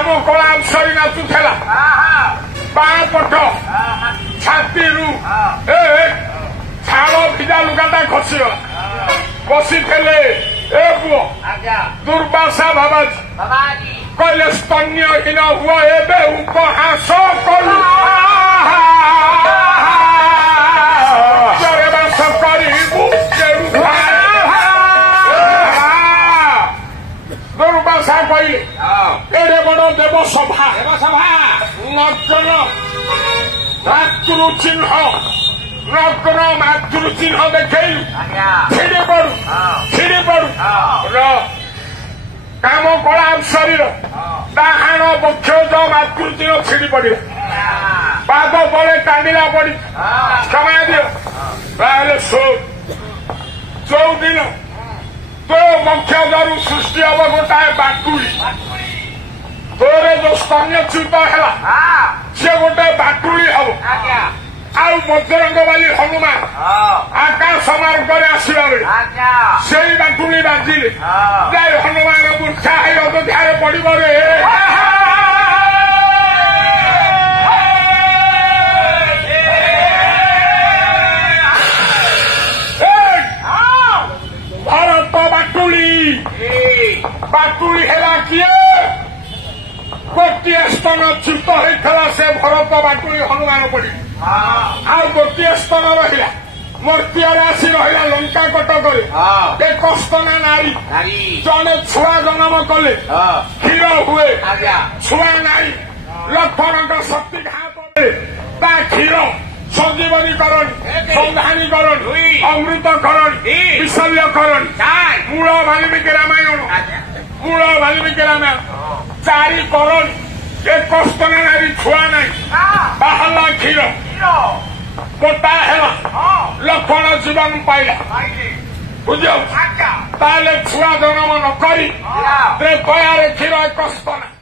କାମ କଳା ସରି ନାଚୁଥିଲା ବାଁ ପଟ ଛାତିରୁ ଛାଳ ଭିଜା ଲୁଗାଟା ଖସିଗଲା ବସିଥିଲେ ଏ ପୁଅ ଦୁର୍ବାସା ବାବାଜୀ କହିଲେ ସ୍ତନ୍ୟହୀନ ହୁଅ ଏବେ ଉପହାସ କରୁ ବାସ କରିବୁ ଦୁର୍ବାସା କହିଲେ ଏଡେ ବଡ ଦେବସଭା ନଗ୍ନ ମାତୃ ଚିହ୍ନ ନଗ୍ନ ମାତୃ ଚିହ୍ନ ଦେଖେଇଲୁ ଛିଡ଼ି ପଡୁ କାମ କଳା ଶରୀର ଡାହାଣ ବକ୍ଷ ମାତୃ ଚିହ୍ନ ଛିଡ଼ି ପଡିଲା ପାଦ ବଳେ କାନ୍ଦିଲା ପଡି କ୍ଷମା ଦିଅ ତାହେଲେ ଯୋଉଦିନ ତୋ ବକ୍ଷରୁ ସୃଷ୍ଟି ହବ ଗୋଟାଏ ବାଟୁଳି ତୋର ଯୋଉ ସ୍ତନ୍ୟଚ୍ୟୁତ ହେଲା ସେ ଗୋଟେ ବାଟୁଳି ହବ ଆଉ ବଜରଙ୍ଗ ବାଲି ହନୁମାନ ଆକାଶ ମାର୍ଗରେ ଆସିଲା ବେଳେ ସେଇ ବାଟୁଳି ବାଜିଲେ ଯାଇ ହନୁମାନ ମୂର୍ଚ୍ଛା ହେଇ ଅଯୋଧ୍ୟାରେ ପଡିବ ରେ ଭରତ ବାଟୁଳି ହେଲା କିଏ ଗୋଟିଏ ସ୍ତନ ଚ୍ୟୁତ ହେଇଥିଲା ସେ ଭରତ ବାଟୁଳି ହନୁମାନ ପଡି ଆଉ ଗୋଟିଏ ସ୍ତନ ରହିଲା ମର୍ତ୍ତ୍ୟରେ ଆସି ରହିଲା ଲଙ୍କା କଟକରେ ଏକ ସ୍ତନା ନାରୀ ଜଣେ ଛୁଆ ଜନ୍ମ କଲେ କ୍ଷୀର ହୁଏ ଛୁଆ ନାରୀ ଲକ୍ଷ୍ମଣଙ୍କ ଶକ୍ତି ଘାତ ତା କ୍ଷୀର ସଞ୍ଜୀବନୀ କରଣୀ ସନ୍ଧାନୀ କରଣୀ ଅମୃତ କରଣୀ ବିଶଲ୍ୟ କରଣୀ ମୂଳ ବାଲ୍ମୀକି ରାମାୟଣ ଚାରି କରଣୀ ଏକ ସ୍ତନ ନାରୀ ଛୁଆ ନାହିଁ ବାହାରିଲା କ୍ଷୀର ଗୋଟା ହେଲା ଲକ୍ଷ୍ମଣ ଜୀବନ ପାଇଲା ବୁଝ ତାହେଲେ ଛୁଆ ଜନ୍ମ ନ କରି ଦୟାରେ କ୍ଷୀର ଏକ ସ୍ତନା